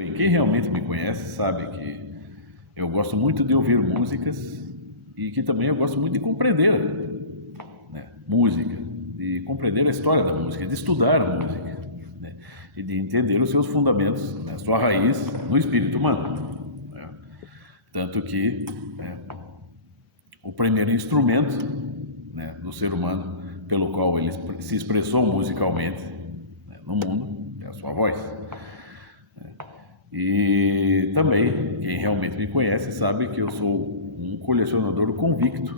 Bem, quem realmente me conhece sabe que eu gosto muito de ouvir músicas e que também eu gosto muito de compreender, né, música, de compreender a história da música, de estudar a música, né, e de entender os seus fundamentos, né, a sua raiz no espírito humano, né. Tanto que, né, o primeiro instrumento, né, do ser humano pelo qual ele se expressou musicalmente, né, no mundo é a sua voz. E também, quem realmente me conhece sabe que eu sou um colecionador convicto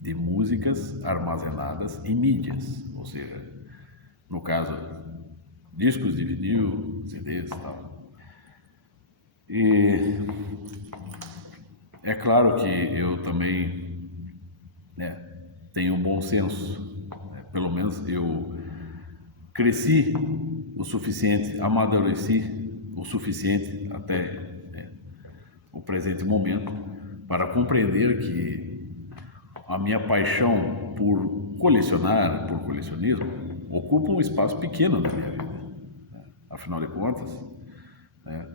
de músicas armazenadas em mídias, ou seja, no caso, discos de vinil, CDs e tal. E é claro que eu também, né, tenho um bom senso, né? Pelo menos eu cresci o suficiente, amadureci o suficiente até, né, o presente momento para compreender que a minha paixão por colecionar, por colecionismo, ocupa um espaço pequeno na minha vida, né? Afinal de contas, né,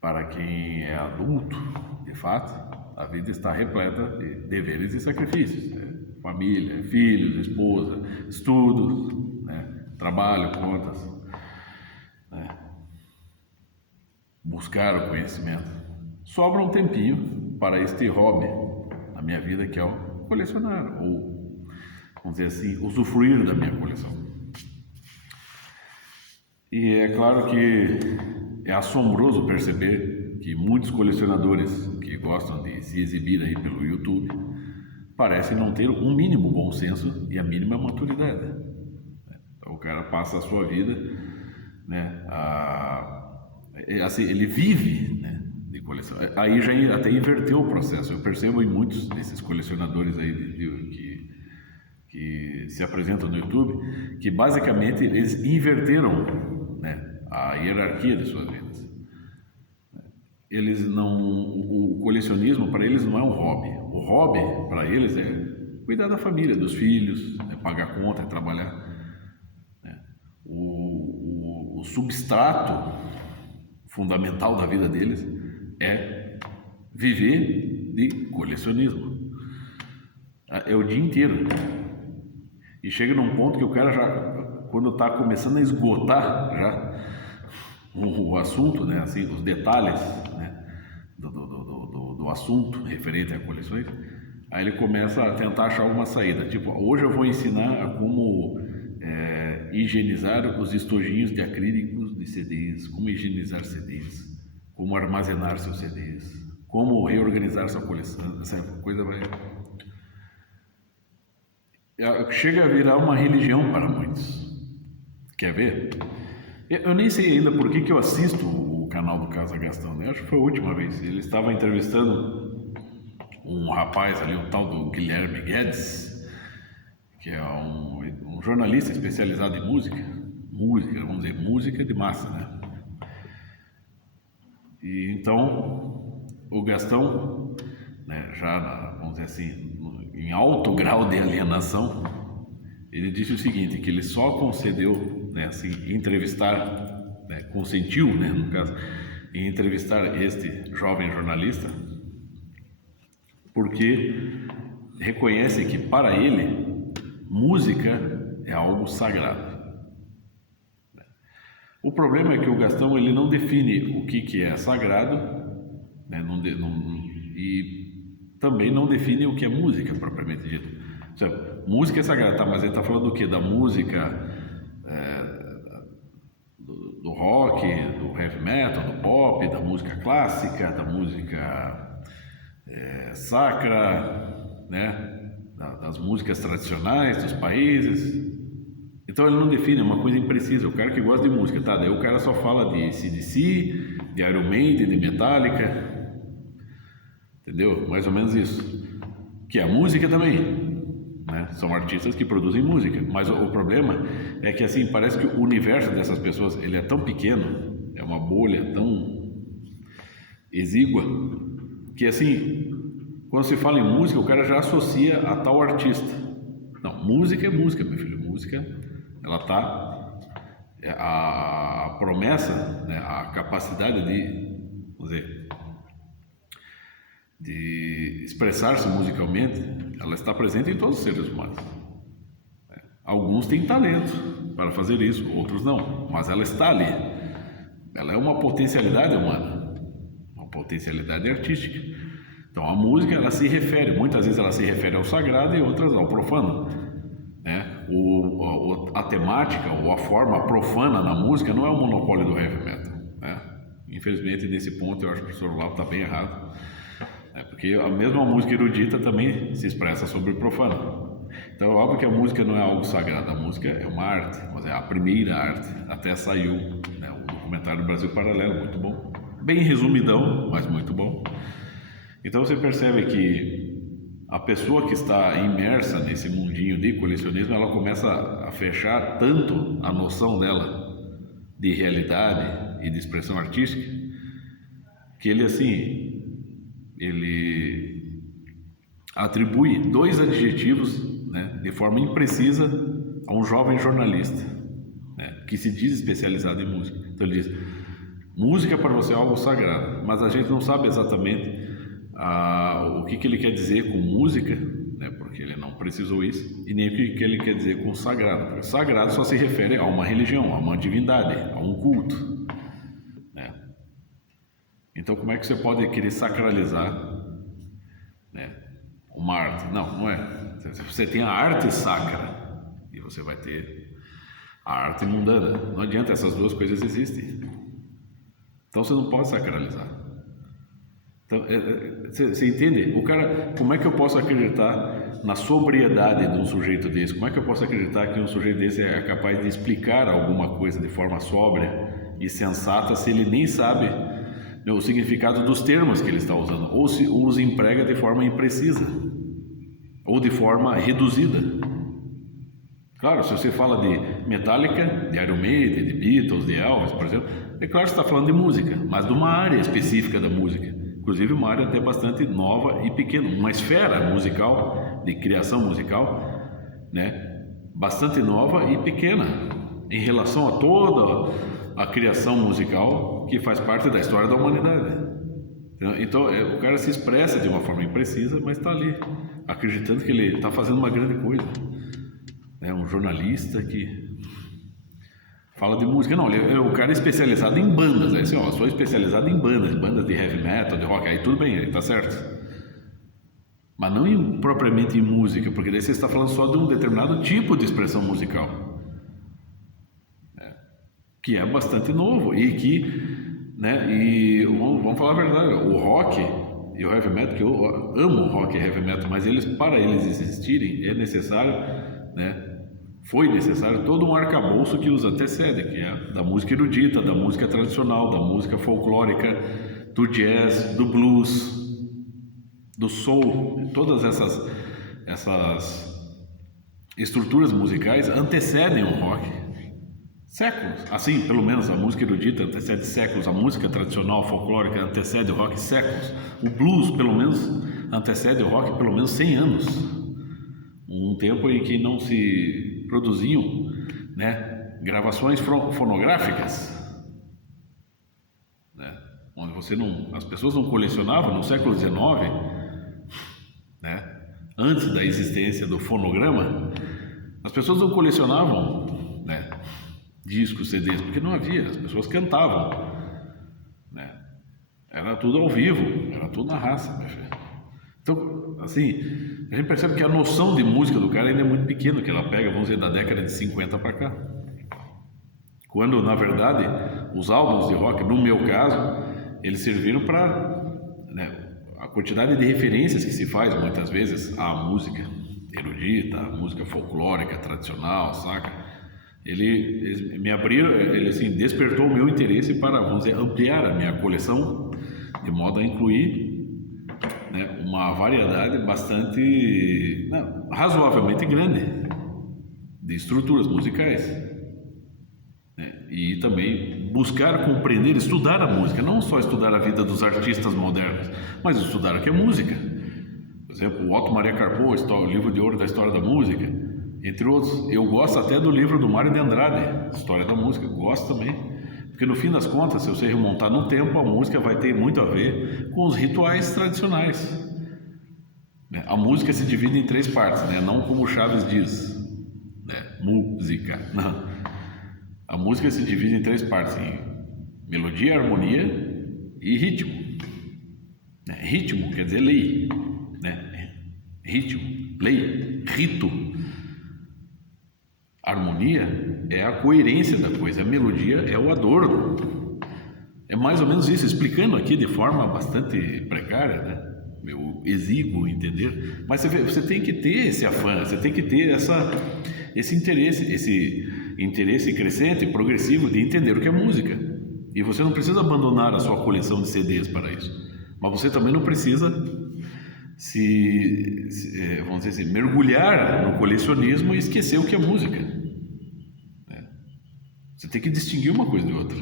para quem é adulto, de fato, a vida está repleta de deveres e sacrifícios, né? Família, filhos, esposa, estudos, né, trabalho, contas, né, buscar o conhecimento. Sobra um tempinho para este hobby na minha vida, que é o colecionar, ou, vamos dizer assim, usufruir da minha coleção. E é claro que é assombroso perceber que muitos colecionadores que gostam de se exibir aí pelo YouTube parecem não ter um mínimo bom senso e a mínima maturidade. Então, o cara passa a sua vida, né, assim, ele vive, né, de coleção. Aí já até inverteu o processo. Eu percebo em muitos desses colecionadores aí que se apresentam no YouTube que basicamente eles inverteram, né, a hierarquia de suas vidas. Eles não, o colecionismo para eles não é um hobby. O hobby para eles é cuidar da família, dos filhos, né, pagar conta, é trabalhar, né. O substrato fundamental da vida deles é viver de colecionismo. É o dia inteiro. E chega num ponto que o cara já, quando está começando a esgotar já o assunto, né, assim, os detalhes, né, do assunto referente a coleções, aí ele começa a tentar achar uma saída. Tipo, hoje eu vou ensinar a como higienizar os estojinhos de acrílicos de CDs, como higienizar CDs, como armazenar seus CDs, como reorganizar sua coleção. Essa coisa vai... chega a virar uma religião para muitos. Quer ver? Eu nem sei ainda por que eu assisto o canal do Casa Gastão, né? Acho que foi a última vez. Ele estava entrevistando um rapaz ali, o tal do Guilherme Guedes, que é um jornalista especializado em música, vamos dizer, música de massa, né? E então, o Gastão, né, já, vamos dizer assim, em alto grau de alienação, ele disse o seguinte, que ele só concedeu, né, assim, entrevistar, né, consentiu, né, no caso, em entrevistar este jovem jornalista, porque reconhece que para ele música é algo sagrado. O problema é que o Gastão ele não define o que é sagrado, né, e também não define o que é música propriamente dito. Seja, música é sagrada, tá, mas ele está falando do quê? Da música do rock, do heavy metal, do pop, da música clássica, da música sacra, né, das músicas tradicionais dos países. Então ele não define, é uma coisa imprecisa. O cara que gosta de música, tá? Daí o cara só fala de AC/DC, de Iron Maiden, de Metallica, entendeu? Mais ou menos isso. Que é a música também, né? São artistas que produzem música, mas o problema é que assim, parece que o universo dessas pessoas, ele é tão pequeno, é uma bolha tão exígua, que assim, quando se fala em música, o cara já associa a tal artista. Não, música é música, meu filho. Música, ela está a promessa, né, a capacidade de, vamos dizer, de expressar-se musicalmente, ela está presente em todos os seres humanos. Alguns têm talento para fazer isso, outros não, mas ela está ali. Ela é uma potencialidade humana, uma potencialidade artística. Então a música, ela se refere, muitas vezes ela se refere ao sagrado e outras ao profano, né? A temática ou a forma profana na música não é o monopólio do heavy metal, né? Infelizmente, nesse ponto, eu acho que o professor Olavo está bem errado, né? Porque a mesma música erudita também se expressa sobre o profano. Então é óbvio que a música não é algo sagrado, a música é uma arte, mas é a primeira arte. Até saiu, né, o documentário Brasil Paralelo, muito bom, bem resumidão, mas muito bom. Então você percebe que a pessoa que está imersa nesse mundinho de colecionismo, ela começa a fechar tanto a noção dela de realidade e de expressão artística, que ele atribui 2 adjetivos, né, de forma imprecisa a um jovem jornalista, né, que se diz especializado em música. Então ele diz: música para você é algo sagrado, mas a gente não sabe exatamente o que ele quer dizer com música, né, porque ele não precisou isso, e nem o que ele quer dizer com sagrado, porque sagrado só se refere a uma religião, a uma divindade, a um culto, né? Então como é que você pode querer sacralizar, né, uma arte? Não é. Você tem a arte sacra e você vai ter a arte mundana. Não adianta, essas 2 coisas existem. Então você não pode sacralizar. Então, você entende? O cara, como é que eu posso acreditar na sobriedade de um sujeito desse? Como é que eu posso acreditar que um sujeito desse é capaz de explicar alguma coisa de forma sóbria e sensata se ele nem sabe, né, o significado dos termos que ele está usando, ou se os emprega de forma imprecisa ou de forma reduzida? Claro, se você fala de Metallica, de Iron Maiden, de Beatles, de Elvis, por exemplo, é claro que você está falando de música, mas de uma área específica da música. Inclusive uma área até bastante nova e pequena, uma esfera musical, de criação musical, né, bastante nova e pequena em relação a toda a criação musical que faz parte da história da humanidade. Então o cara se expressa de uma forma imprecisa, mas está ali, acreditando que ele está fazendo uma grande coisa. É um jornalista que fala de música. Não, o cara é especializado em bandas, né? Assim, ó, sou especializado em bandas de heavy metal, de rock, aí tudo bem, aí tá certo. Mas não propriamente em música, porque daí você está falando só de um determinado tipo de expressão musical, né, que é bastante novo e que, né, e vamos falar a verdade, o rock e o heavy metal, que eu amo rock e heavy metal, mas para eles existirem é necessário, né, foi necessário todo um arcabouço que os antecede, que é da música erudita, da música tradicional, da música folclórica, do jazz, do blues, do soul. Todas essas estruturas musicais antecedem o rock. Séculos. Assim, pelo menos a música erudita antecede séculos, a música tradicional folclórica antecede o rock séculos. O blues, pelo menos, antecede o rock pelo menos 100 anos. Um tempo em que não se produziam, né, gravações fonográficas, né, onde as pessoas não colecionavam no século XIX, né, antes da existência do fonograma, as pessoas não colecionavam, né, discos, CDs, porque não havia, as pessoas cantavam, né, era tudo ao vivo, era tudo na raça, meu filho. Então, assim, a gente percebe que a noção de música do cara ainda é muito pequena, que ela pega, vamos dizer, da década de 50 para cá. Quando, na verdade, os álbuns de rock, no meu caso, eles serviram para, né, a quantidade de referências que se faz, muitas vezes, à música erudita, à música folclórica, tradicional, saca? Eles me abriram, ele assim, despertou o meu interesse para, vamos dizer, ampliar a minha coleção, de modo a incluir, né, uma variedade bastante, razoavelmente grande de estruturas musicais, né, e também buscar compreender, estudar a música, não só estudar a vida dos artistas modernos, mas estudar o que é música. Por exemplo, o Otto Maria Carpo, o livro de ouro da história da música, entre outros. Eu gosto até do livro do Mário de Andrade, História da Música, gosto também, porque no fim das contas, se você remontar no tempo, a música vai ter muito a ver com os rituais tradicionais. A música se divide em 3 partes, né? Não como Chaves diz, né? Música, não. A música se divide em 3 partes, em melodia, harmonia e ritmo. Ritmo quer dizer lei, né? Ritmo, lei, rito. Harmonia é a coerência da coisa, a melodia é o adorno. É mais ou menos isso, explicando aqui de forma bastante precária, né? Eu exíguo entender, mas você tem que ter esse afã, você tem que ter esse interesse crescente, progressivo de entender o que é música. E você não precisa abandonar a sua coleção de CDs para isso, mas você também não precisa vamos dizer assim, mergulhar no colecionismo e esquecer o que é música. Você tem que distinguir uma coisa de outra,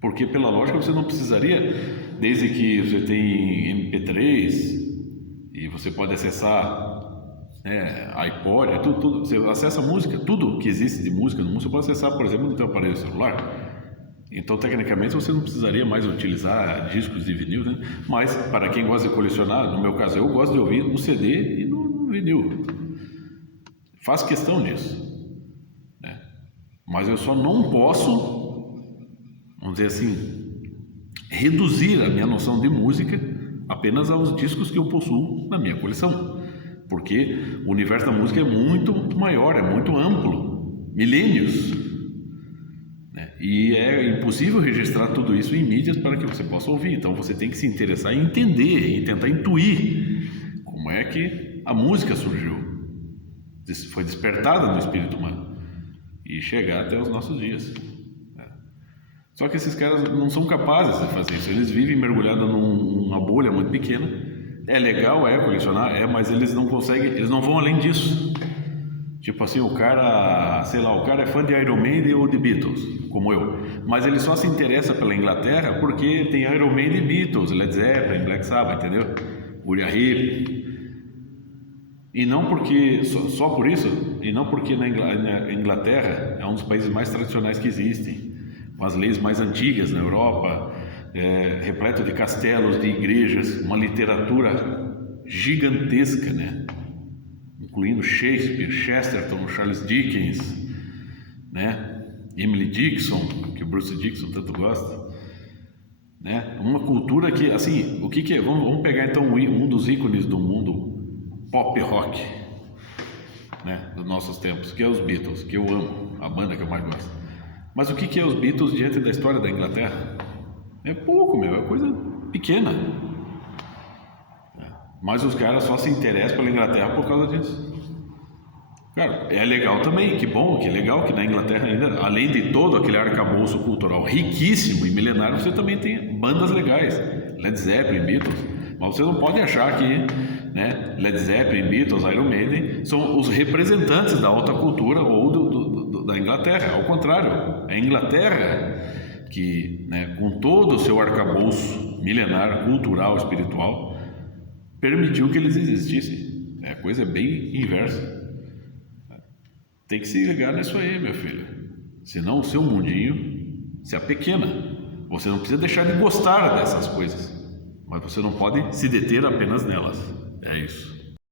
porque pela lógica você não precisaria, desde que você tem MP3 e você pode acessar iPod, tudo, você acessa música, tudo que existe de música no mundo você pode acessar, por exemplo, no seu aparelho celular. Então, tecnicamente, você não precisaria mais utilizar discos de vinil, né? Mas, para quem gosta de colecionar, no meu caso, eu gosto de ouvir no CD e no vinil. Faço questão disso, né? Mas eu só não posso, vamos dizer assim, reduzir a minha noção de música apenas aos discos que eu possuo na minha coleção. Porque o universo da música é muito maior, é muito amplo, milênios. E é impossível registrar tudo isso em mídias para que você possa ouvir. Então você tem que se interessar em entender, em tentar intuir como é que a música surgiu, foi despertada no espírito humano e chegar até os nossos dias. Só que esses caras não são capazes de fazer isso. Eles vivem mergulhados numa bolha muito pequena. É legal, colecionar, mas eles não conseguem, eles não vão além disso. Tipo assim, o cara é fã de Iron Maiden ou de Beatles, como eu. Mas ele só se interessa pela Inglaterra porque tem Iron Maiden e Beatles, Led Zeppelin, Black Sabbath, entendeu? Uriah Heep. E não porque, só por isso, e não porque na Inglaterra é um dos países mais tradicionais que existem, com as leis mais antigas na Europa, repleto de castelos, de igrejas, uma literatura gigantesca, né? Incluindo Shakespeare, Chesterton, Charles Dickens, né? Emily Dickinson, que o Bruce Dickinson tanto gosta, né? Uma cultura que, assim, o que é? Vamos pegar então um dos ícones do mundo pop rock, né? Dos nossos tempos, que é os Beatles, que eu amo, a banda que eu mais gosto. Mas o que é os Beatles diante da história da Inglaterra? É pouco, é coisa pequena. Mas os caras só se interessam pela Inglaterra por causa disso. Cara, é legal também, que bom, que legal que na Inglaterra ainda, além de todo aquele arcabouço cultural riquíssimo e milenário, você também tem bandas legais, Led Zeppelin, Beatles. Mas você não pode achar que, né, Led Zeppelin, Beatles, Iron Maiden são os representantes da alta cultura ou da Inglaterra. Ao contrário, é a Inglaterra que, né, com todo o seu arcabouço milenar, cultural, espiritual, permitiu que eles existissem. A coisa é bem inversa. Tem que se ligar nisso aí, meu filho. Senão o seu mundinho se apequena. Você não precisa deixar de gostar dessas coisas, mas você não pode se deter apenas nelas. É isso.